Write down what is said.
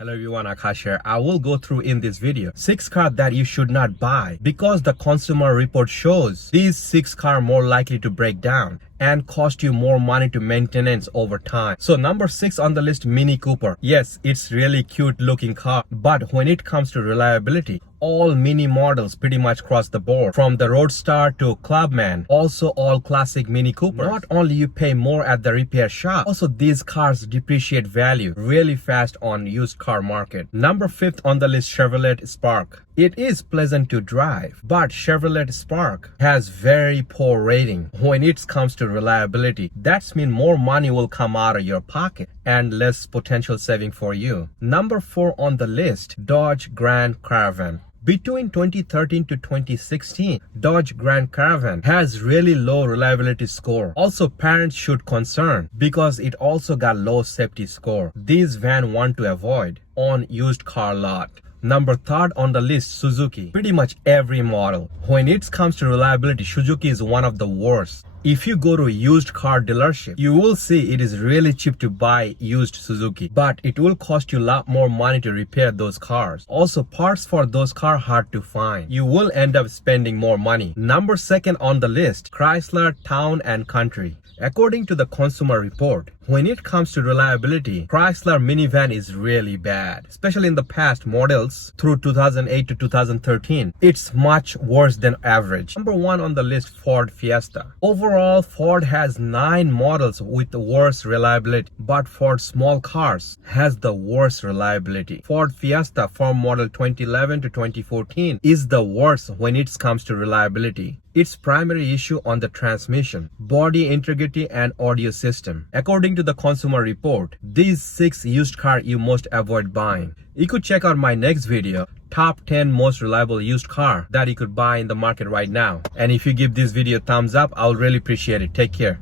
Hello everyone, Akash here. I will go through in this video 6 cars that you should not buy because the consumer report shows these 6 cars more likely to break down and cost you more money to maintenance over time. So number 6 on the list, Mini Cooper. Yes, it's really cute looking car, but when it comes to reliability, all Mini models pretty much cross the board, from the Roadster to Clubman, also all classic Mini Cooper. Not only you pay more at the repair shop, also these cars depreciate value really fast on used car market. Number 5th on the list, Chevrolet Spark. It is pleasant to drive, but Chevrolet Spark has very poor rating when it comes to reliability. That's mean more money will come out of your pocket and less potential saving for you. Number 4 on the list, Dodge Grand Caravan. Between 2013 to 2016, Dodge Grand Caravan has really low reliability score. Also, parents should concern because it also got low safety score. These van want to avoid on used car lot. Number 3rd on the list, Suzuki. Pretty much every model. When it comes to reliability, Suzuki is one of the worst. If you go to a used car dealership, you will see it is really cheap to buy used Suzuki, but it will cost you a lot more money to repair those cars. Also, parts for those cars hard to find. You will end up spending more money. Number 2nd on the list, Chrysler Town and Country. According to the consumer report, when it comes to reliability, Chrysler minivan is really bad, especially in the past models through 2008 to 2013. It's much worse than average. Number 1 on the list, Ford Fiesta. Overall, Ford has 9 models with the worst reliability, but Ford small cars has the worst reliability. Ford Fiesta from model 2011 to 2014 is the worst when it comes to reliability. Its primary issue on the transmission, body integrity and audio system. According to the consumer report, these 6 used cars you must avoid buying. You could check out my next video, top 10 most reliable used car that you could buy in the market right now. And if you give this video a thumbs up, I'll really appreciate it. Take care.